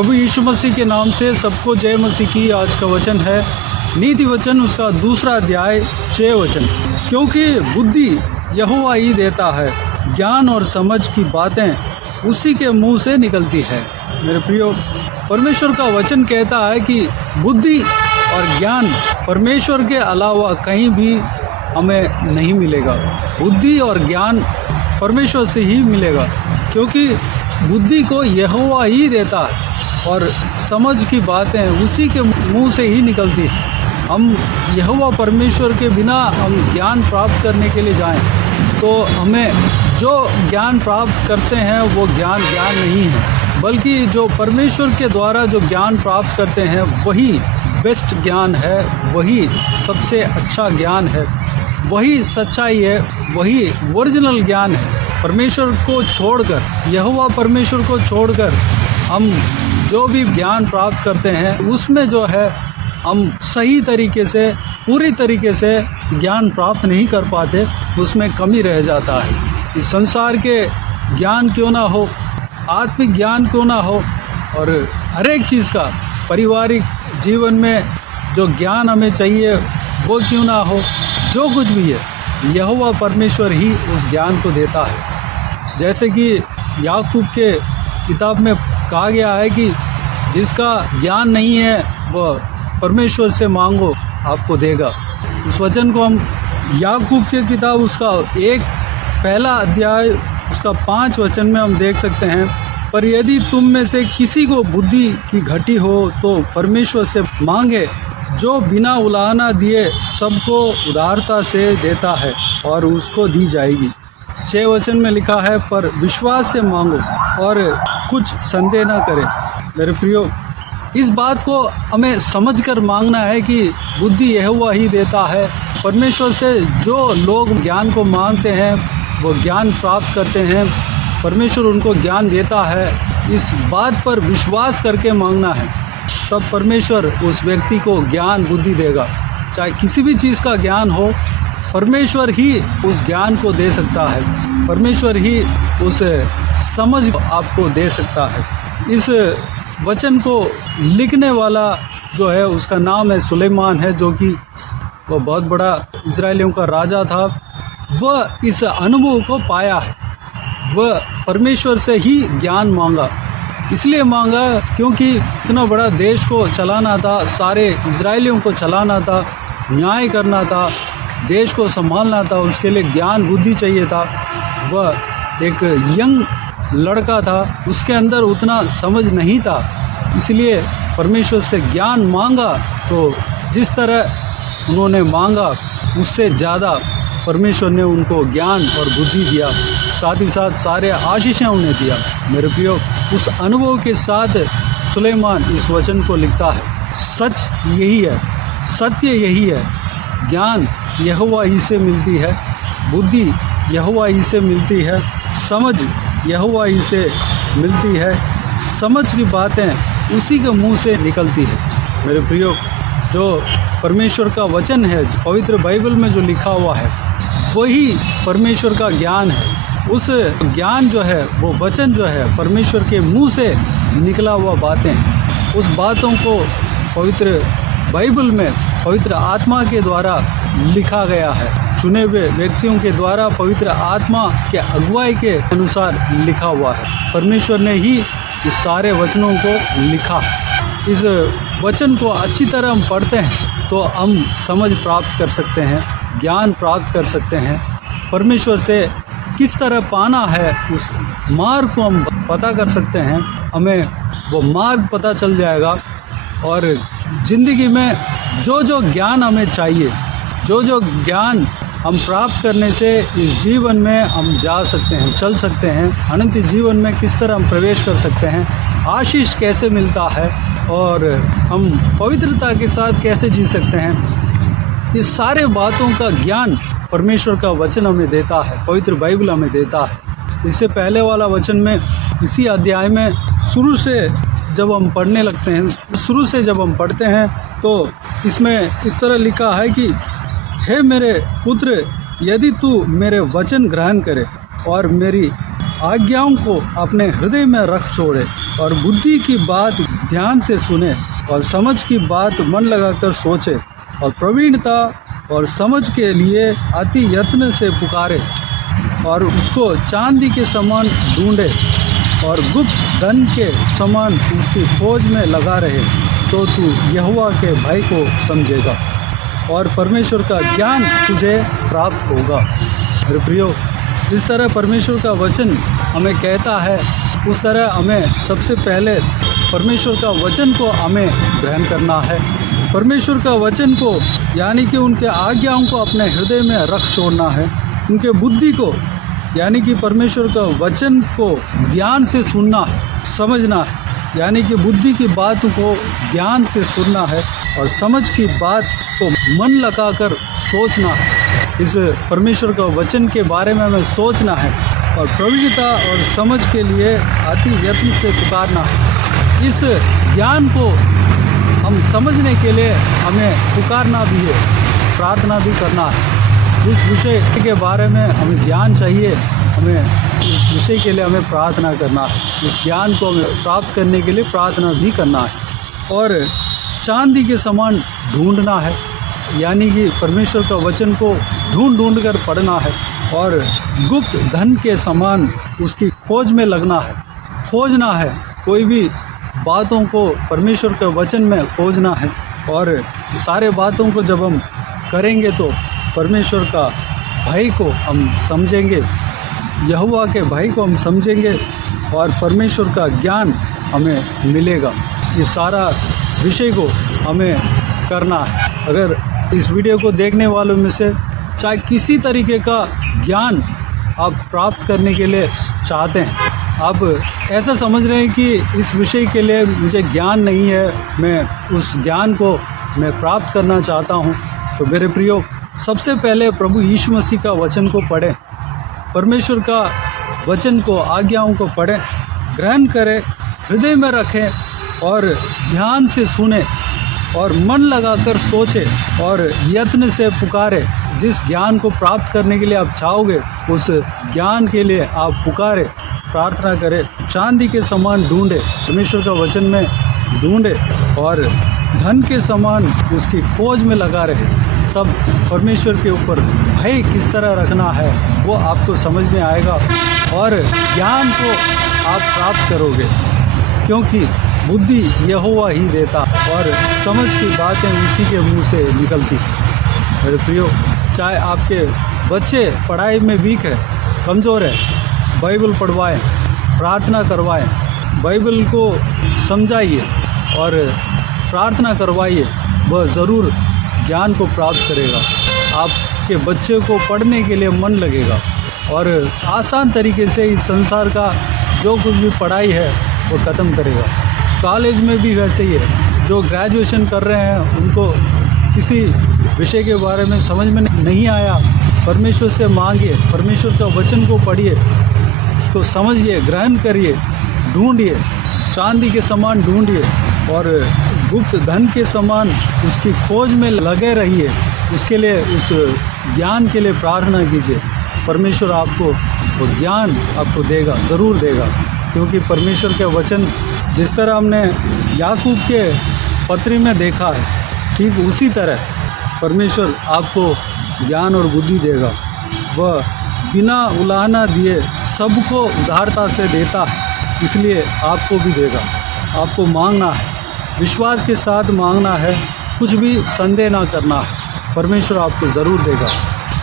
प्रभु यीशु मसीह के नाम से सबको जय मसीह की। आज का वचन है नीति वचन, उसका 2 अध्याय 6 वचन। क्योंकि बुद्धि यहोवा ही देता है, ज्ञान और समझ की बातें उसी के मुंह से निकलती है। मेरे प्रियो, परमेश्वर का वचन कहता है कि बुद्धि और ज्ञान परमेश्वर के अलावा कहीं भी हमें नहीं मिलेगा। बुद्धि और ज्ञान परमेश्वर से ही मिलेगा, क्योंकि बुद्धि को यहोवा ही देता है और समझ की बातें उसी के मुंह से ही निकलती हैं। हम यहोवा परमेश्वर के बिना हम ज्ञान प्राप्त करने के लिए जाएं तो हमें जो ज्ञान प्राप्त करते हैं वो ज्ञान नहीं है, बल्कि जो परमेश्वर के द्वारा जो ज्ञान प्राप्त करते हैं वही बेस्ट ज्ञान है, वही सबसे अच्छा ज्ञान है, वही सच्चाई है, वही ओरिजिनल ज्ञान है। परमेश्वर को छोड़कर, यहोवा परमेश्वर को छोड़कर हम जो भी ज्ञान प्राप्त करते हैं उसमें जो है हम सही तरीके से, पूरी तरीके से ज्ञान प्राप्त नहीं कर पाते, उसमें कमी रह जाता है। इस संसार के ज्ञान क्यों ना हो, आत्मिक ज्ञान क्यों ना हो, और हर एक चीज़ का पारिवारिक जीवन में जो ज्ञान हमें चाहिए वो क्यों ना हो, जो कुछ भी है यहोवा परमेश्वर ही उस ज्ञान को देता है। जैसे कि याकूब के किताब में कहा गया है कि जिसका ज्ञान नहीं है वह परमेश्वर से मांगो, आपको देगा। उस वचन को हम याकूब के किताब उसका 1 अध्याय उसका 5 वचन में हम देख सकते हैं। पर यदि तुम में से किसी को बुद्धि की घटी हो तो परमेश्वर से मांगे, जो बिना उलाहना दिए सबको उदारता से देता है और उसको दी जाएगी। 6 वचन में लिखा है, पर विश्वास से मांगो और कुछ संदेह ना करें। मेरे प्रियो, इस बात को हमें समझकर मांगना है कि बुद्धि यहोवा ही देता है। परमेश्वर से जो लोग ज्ञान को मांगते हैं वो ज्ञान प्राप्त करते हैं, परमेश्वर उनको ज्ञान देता है। इस बात पर विश्वास करके मांगना है, तब परमेश्वर उस व्यक्ति को ज्ञान बुद्धि देगा। चाहे किसी भी चीज़ का ज्ञान हो, परमेश्वर ही उस ज्ञान को दे सकता है, परमेश्वर ही उस समझ आपको दे सकता है। इस वचन को लिखने वाला जो है उसका नाम है सुलेमान है, जो कि वह बहुत बड़ा इजराइलियों का राजा था। वह इस अनुभव को पाया है, वह परमेश्वर से ही ज्ञान मांगा। इसलिए मांगा क्योंकि इतना बड़ा देश को चलाना था, सारे इजराइलियों को चलाना था, न्याय करना था, देश को संभालना था, उसके लिए ज्ञान बुद्धि चाहिए था। वह एक यंग लड़का था, उसके अंदर उतना समझ नहीं था, इसलिए परमेश्वर से ज्ञान मांगा। तो जिस तरह उन्होंने मांगा उससे ज़्यादा परमेश्वर ने उनको ज्ञान और बुद्धि दिया, साथ ही साथ सारे आशीषें उन्हें दिया। मेरे प्रियो, उस अनुभव के साथ सुलेमान इस वचन को लिखता है। सच यही है, सत्य यही है, ज्ञान यहोवा ही से मिलती है, बुद्धि यहोवा ही से मिलती है, समझ यहोवा ही से मिलती है, समझ की बातें उसी के मुंह से निकलती है। मेरे प्रियो, जो परमेश्वर का वचन है, पवित्र बाइबल में जो लिखा हुआ है वही परमेश्वर का ज्ञान है। उस ज्ञान जो है, वो वचन जो है, परमेश्वर के मुंह से निकला हुआ बातें हैं। उस बातों को पवित्र बाइबल में पवित्र आत्मा के द्वारा लिखा गया है, चुने हुए व्यक्तियों के द्वारा पवित्र आत्मा के अगुवाई के अनुसार लिखा हुआ है। परमेश्वर ने ही इस सारे वचनों को लिखा। इस वचन को अच्छी तरह हम पढ़ते हैं तो हम समझ प्राप्त कर सकते हैं, ज्ञान प्राप्त कर सकते हैं। परमेश्वर से किस तरह पाना है उस मार्ग को हम पता कर सकते हैं, हमें वो मार्ग पता चल जाएगा। और ज़िंदगी में जो जो ज्ञान हमें चाहिए, जो जो ज्ञान हम प्राप्त करने से इस जीवन में हम जा सकते हैं, चल सकते हैं, अनंत जीवन में किस तरह हम प्रवेश कर सकते हैं, आशीष कैसे मिलता है और हम पवित्रता के साथ कैसे जी सकते हैं, इस सारे बातों का ज्ञान परमेश्वर का वचन हमें देता है, पवित्र बाइबल हमें देता है। इससे पहले वाला वचन में, इसी अध्याय में शुरू से जब हम पढ़ने लगते हैं, शुरू से जब हम पढ़ते हैं तो इसमें इस तरह लिखा है कि हे मेरे पुत्र, यदि तू मेरे वचन ग्रहण करे और मेरी आज्ञाओं को अपने हृदय में रख छोड़े और बुद्धि की बात ध्यान से सुने और समझ की बात मन लगाकर सोचे और प्रवीणता और समझ के लिए अति यत्न से पुकारे और उसको चांदी के समान ढूंढे और गुप्त धन के समान उसकी खोज में लगा रहे, तो तू यहोवा के भय को समझेगा और परमेश्वर का ज्ञान तुझे प्राप्त होगा। मेरे प्रियो, इस तरह परमेश्वर का वचन हमें कहता है, उस तरह हमें सबसे पहले परमेश्वर का वचन को हमें ग्रहण करना है। परमेश्वर का वचन को यानी कि उनके आज्ञाओं को अपने हृदय में रख छोड़ना है। उनके बुद्धि को यानी कि परमेश्वर का वचन को ध्यान से सुनना है, समझना है, यानी कि बुद्धि की बात को ध्यान से सुनना है और समझ की बात को मन लगाकर सोचना है। इस परमेश्वर का वचन के बारे में हमें सोचना है और प्रवीणता और समझ के लिए अति यत्न से पुकारना है। इस ज्ञान को हम समझने के लिए हमें पुकारना भी है, प्रार्थना भी करना है। जिस विषय के बारे में हमें ज्ञान चाहिए, हमें इस विषय के लिए हमें प्रार्थना करना है। इस ज्ञान को हमें प्राप्त करने के लिए प्रार्थना भी करना है और चांदी के समान ढूंढना है, यानी कि परमेश्वर का वचन को ढूंढ कर पढ़ना है और गुप्त धन के समान उसकी खोज में लगना है, खोजना है। कोई भी बातों को परमेश्वर के वचन में खोजना है और सारे बातों को जब हम करेंगे तो परमेश्वर का भय को हम समझेंगे, यहोवा के भय को हम समझेंगे और परमेश्वर का ज्ञान हमें मिलेगा। ये सारा विषय को हमें करना है। अगर इस वीडियो को देखने वालों में से चाहे किसी तरीके का ज्ञान आप प्राप्त करने के लिए चाहते हैं, आप ऐसा समझ रहे हैं कि इस विषय के लिए मुझे ज्ञान नहीं है, मैं उस ज्ञान को मैं प्राप्त करना चाहता हूं, तो मेरे प्रियो, सबसे पहले प्रभु यीशु मसीह का वचन को पढ़ें, परमेश्वर का वचन को, आज्ञाओं को पढ़ें, ग्रहण करें, हृदय में रखें और ध्यान से सुने और मन लगाकर सोचे और यत्न से पुकारे। जिस ज्ञान को प्राप्त करने के लिए आप चाहोगे, उस ज्ञान के लिए आप पुकारे, प्रार्थना करें, चांदी के समान ढूंढे, परमेश्वर का वचन में ढूंढे और धन के समान उसकी खोज में लगा रहे। तब परमेश्वर के ऊपर भय किस तरह रखना है वो आपको समझ में आएगा और ज्ञान को आप प्राप्त करोगे, क्योंकि बुद्धि यहोवा ही देता और समझ की बातें उसी के मुंह से निकलती। मेरे प्रियो, चाहे आपके बच्चे पढ़ाई में वीक है, कमज़ोर है, बाइबल पढ़वाएं, प्रार्थना करवाएं, बाइबल को समझाइए और प्रार्थना करवाइए, वह ज़रूर ज्ञान को प्राप्त करेगा। आपके बच्चे को पढ़ने के लिए मन लगेगा और आसान तरीके से इस संसार का जो कुछ भी पढ़ाई है वो ख़त्म करेगा। कॉलेज में भी वैसे ही है, जो ग्रेजुएशन कर रहे हैं उनको किसी विषय के बारे में समझ में नहीं आया, परमेश्वर से मांगिए, परमेश्वर का वचन को पढ़िए, उसको समझिए, ग्रहण करिए, ढूंढिए, चांदी के समान ढूंढिए और गुप्त धन के समान उसकी खोज में लगे रहिए। इसके लिए, उस ज्ञान के लिए प्रार्थना कीजिए। परमेश्वर आपको वो ज्ञान आपको देगा, ज़रूर देगा, क्योंकि परमेश्वर के वचन जिस तरह हमने याकूब के पत्री में देखा है, ठीक उसी तरह परमेश्वर आपको ज्ञान और बुद्धि देगा। वह बिना उलाहना दिए सबको उदारता से देता है, इसलिए आपको भी देगा। आपको मांगना है, विश्वास के साथ मांगना है, कुछ भी संदेह ना करना है, परमेश्वर आपको ज़रूर देगा।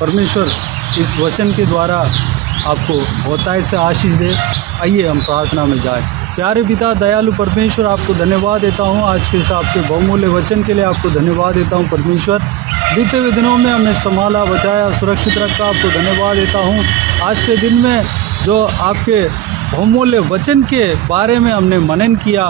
परमेश्वर इस वचन के द्वारा आपको बहुतायत से आशीष दे। आइए हम प्रार्थना में जाएं। प्यारे पिता दयालु परमेश्वर, आपको धन्यवाद देता हूँ आज के इस आपके बहुमूल्य वचन के लिए। आपको धन्यवाद देता हूँ परमेश्वर, बीते हुए दिनों में हमने संभाला, बचाया, सुरक्षित रखा। आपको धन्यवाद देता हूँ आज के दिन में जो आपके बहुमूल्य वचन के बारे में हमने मनन किया,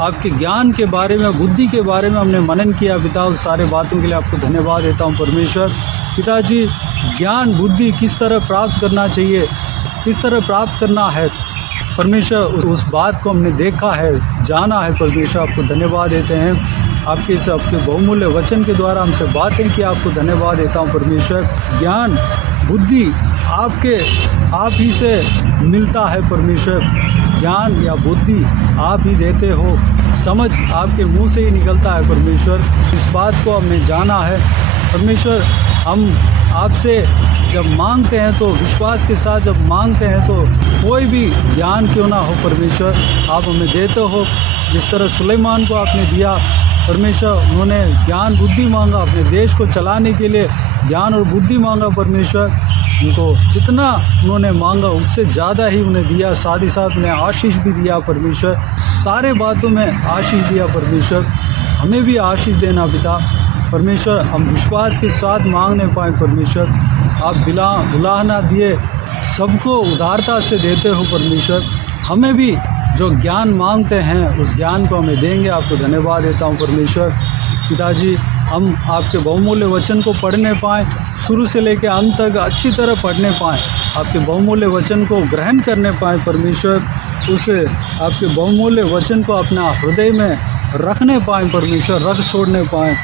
आपके ज्ञान के बारे में, बुद्धि के बारे में हमने मनन किया पिता, उस सारे बातों के लिए आपको धन्यवाद देता हूँ परमेश्वर। पिताजी, ज्ञान बुद्धि किस तरह प्राप्त करना चाहिए, किस तरह प्राप्त करना है परमेश्वर, उस बात को हमने देखा है, जाना है परमेश्वर। आपको धन्यवाद देते हैं। आपके इस आपके बहुमूल्य वचन के द्वारा हमसे बातें की, आपको धन्यवाद देता हूँ परमेश्वर। ज्ञान बुद्धि आप ही से मिलता है परमेश्वर। ज्ञान या बुद्धि आप ही देते हो, समझ आपके मुंह से ही निकलता है परमेश्वर। इस बात को हमने जाना है परमेश्वर। हम आपसे जब मांगते हैं तो विश्वास के साथ जब मांगते हैं तो कोई भी ज्ञान क्यों ना हो परमेश्वर, आप हमें देते हो। जिस तरह सुलेमान को आपने दिया परमेश्वर, उन्होंने ज्ञान बुद्धि मांगा, अपने देश को चलाने के लिए ज्ञान और बुद्धि मांगा परमेश्वर। उनको जितना उन्होंने मांगा उससे ज़्यादा ही उन्हें दिया, साथ ही साथ उन्हें आशीष भी दिया परमेश्वर। सारे बातों में आशीष दिया परमेश्वर। हमें भी आशीष देना पिता परमेश्वर। हम विश्वास के साथ मांगने पाएँ परमेश्वर। आप बुला ना दिए, सबको उदारता से देते हो परमेश्वर। हमें भी जो ज्ञान मांगते हैं उस ज्ञान को हमें देंगे। आपको धन्यवाद देता हूँ परमेश्वर। पिताजी, हम आपके बहुमूल्य वचन को पढ़ने पाएँ, शुरू से लेकर अंत तक अच्छी तरह पढ़ने पाएँ, आपके बहुमूल्य वचन को ग्रहण करने पाएँ परमेश्वर। उस आपके बहुमूल्य वचन को अपना हृदय में रखने पाएँ परमेश्वर, रख छोड़ने पाएँ,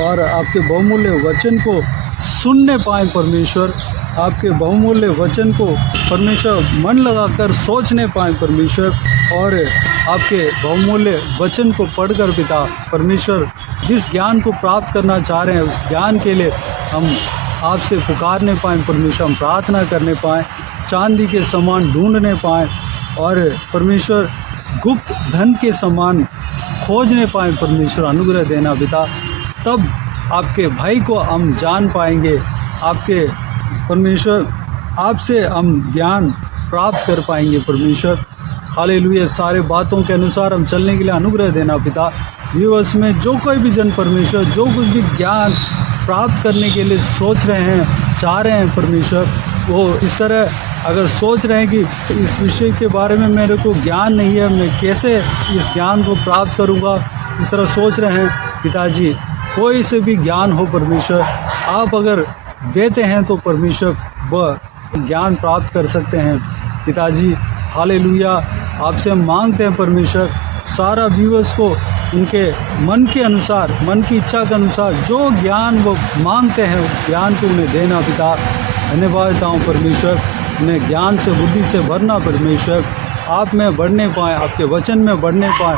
और आपके बहुमूल्य वचन को सुनने पाएँ परमेश्वर। आपके बहुमूल्य वचन को परमेश्वर मन लगाकर सोचने पाएँ परमेश्वर, और आपके बहुमूल्य वचन को पढ़कर पिता परमेश्वर जिस ज्ञान को प्राप्त करना चाह रहे हैं उस ज्ञान के लिए हम आपसे पुकारने पाएँ परमेश्वर। हम प्रार्थना करने पाएँ, चांदी के समान ढूंढने पाएँ, और परमेश्वर गुप्त धन के समान खोजने पाएँ परमेश्वर। अनुग्रह देना पिता, तब आपके भाई को हम जान पाएंगे, आपके परमेश्वर आपसे हम ज्ञान प्राप्त कर पाएंगे परमेश्वर। हालेलुया। सारे बातों के अनुसार हम चलने के लिए अनुग्रह देना पिता। व्यूअर्स में जो कोई भी जन परमेश्वर जो कुछ भी ज्ञान प्राप्त करने के लिए सोच रहे हैं, चाह रहे हैं परमेश्वर, वो इस तरह अगर सोच रहे हैं कि इस विषय के बारे में मेरे को ज्ञान नहीं है, मैं कैसे इस ज्ञान को प्राप्त करूँगा, इस तरह सोच रहे हैं पिताजी, कोई से भी ज्ञान हो परमेश्वर, आप अगर देते हैं तो परमेश्वर वह ज्ञान प्राप्त कर सकते हैं पिताजी। हालेलुया। आपसे हम मांगते हैं परमेश्वर, सारा व्यूअर्स को उनके मन के अनुसार, मन की इच्छा के अनुसार जो ज्ञान वो मांगते हैं उस ज्ञान को उन्हें देना पिता। धन्यवाद देता हूँ परमेश्वर। उन्हें ज्ञान से बुद्धि से भरना परमेश्वर। आप में बढ़ने पाएँ, आपके वचन में बढ़ने पाएँ,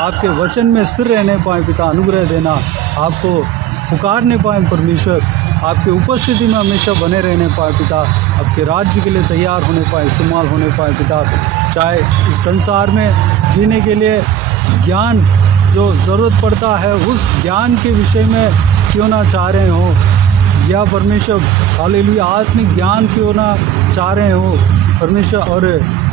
आपके वचन में स्थिर रहने पाएँ पिता। अनुग्रह देना, आपको पुकारने पाएँ परमेश्वर, आपकी उपस्थिति में हमेशा बने रहने पाए पिता। आपके राज्य के लिए तैयार होने पाए, इस्तेमाल होने पाए पिता। चाहे इस संसार में जीने के लिए ज्ञान जो ज़रूरत पड़ता है उस ज्ञान के विषय में क्यों ना चाह रहे हो, या परमेश्वर हालेलुया आत्मिक ज्ञान क्यों ना चाह रहे हो परमेश्वर, और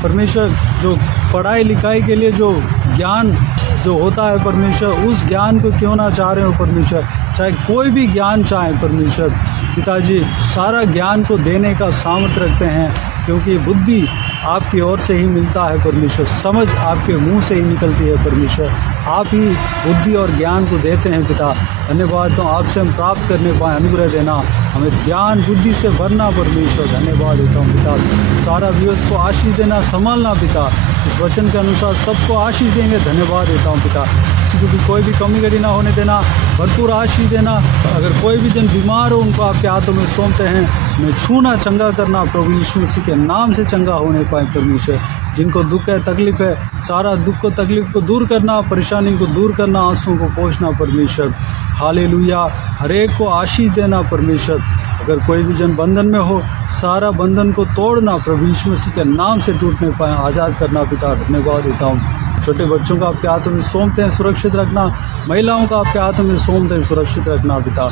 परमेश्वर जो पढ़ाई लिखाई के लिए जो ज्ञान जो होता है परमेश्वर, उस ज्ञान को क्यों ना चाह रहे हो परमेश्वर। चाहे कोई भी ज्ञान चाहे परमेश्वर पिताजी, सारा ज्ञान को देने का सामर्थ्य रखते हैं, क्योंकि बुद्धि आपकी ओर से ही मिलता है परमेश्वर, समझ आपके मुंह से ही निकलती है परमेश्वर। आप ही बुद्धि और ज्ञान को देते हैं पिता। धन्यवाद। तो आपसे हम प्राप्त करने पाएँ, अनुग्रह देना, हमें ज्ञान बुद्धि से भरना परमेश्वर। धन्यवाद देता हूँ पिता। सारा व्यूअर्स को आशीष देना, संभालना पिता। इस वचन के अनुसार सबको आशीष देंगे। धन्यवाद देता हूँ पिता। किसी को भी कोई भी कमी घटी ना होने देना, भरपूर आशीष देना। अगर कोई भी जन बीमार हो उनको आपके हाथों में सौंपते हैं, उन्हें छूना, चंगा करना प्रभु यीशु मसीह के नाम से चंगा होने पाए परमेश्वर। जिनको दुख है, तकलीफ है, सारा दुख को तकलीफ को दूर करना, परेशानी को दूर करना, आंसुओं को पोंछना परमेश्वर। हालेलुया। हर एक को आशीष देना परमेश्वर। अगर कोई भी जन बंधन में हो, सारा बंधन को तोड़ना प्रभु यीशु मसीह के नाम से टूटने पाए, आज़ाद करना पिता। धन्यवाद देता हूँ। छोटे बच्चों का आपके हाथों में सौंपते हैं, सुरक्षित रखना। महिलाओं का आपके हाथों में सौंपते हैं, सुरक्षित रखना पिता।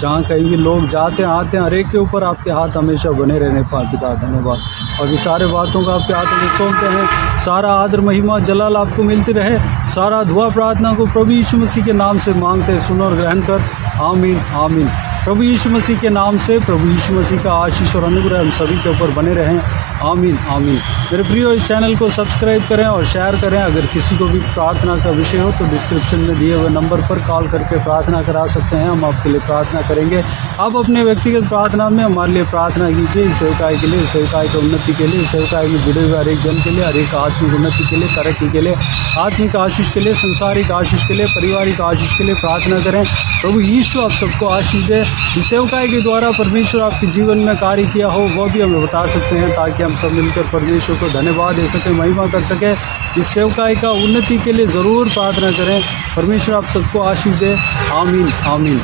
जहाँ कहीं भी लोग जाते हैं आते हैं, हर एक के ऊपर आपके हाथ हमेशा बने रहने पाए पिता। धन्यवाद। और भी सारे बातों का आपके हाथों में सौंपते हैं। सारा आदर महिमा जलाल आपको मिलती रहे। सारा दुआ प्रार्थना को प्रभु यीशु मसीह के नाम से मांगते हैं, सुनो और ग्रहण कर। आमीन आमीन। प्रभु यीशु मसीह के नाम से प्रभु यीशु मसीह का आशीष और अनुग्रह हम सभी के ऊपर बने रहें। आमीन आमीन। मेरे प्रियो, इस चैनल को सब्सक्राइब करें और शेयर करें। अगर किसी को भी प्रार्थना का विषय हो तो डिस्क्रिप्शन में दिए हुए नंबर पर कॉल करके प्रार्थना करा सकते हैं। हम आपके लिए प्रार्थना करेंगे। आप अपने व्यक्तिगत प्रार्थना में हमारे लिए प्रार्थना कीजिए, इस सेवकाई के लिए, इस सेवकाई की उन्नति के लिए, इस सेवकाई में जुड़े हुए हर एक जन के लिए, हर एक आत्मिक उन्नति के लिए, तरक्की के लिए, आत्मिक आशीष के लिए, संसारिक आशीष के लिए, पारिवारिक आशीष के लिए प्रार्थना करें। प्रभु यीशु आप सबको आशीष दे। इस सेवकाई के द्वारा परमेश्वर आपके जीवन में कार्य किया हो वो भी हमें बता सकते हैं, ताकि हम सब मिलकर परमेश्वर को धन्यवाद दे सकें, महिमा कर सकें। इस सेवकाई का उन्नति के लिए ज़रूर प्रार्थना करें। परमेश्वर आप सबको आशीष दे। आमीन आमीन।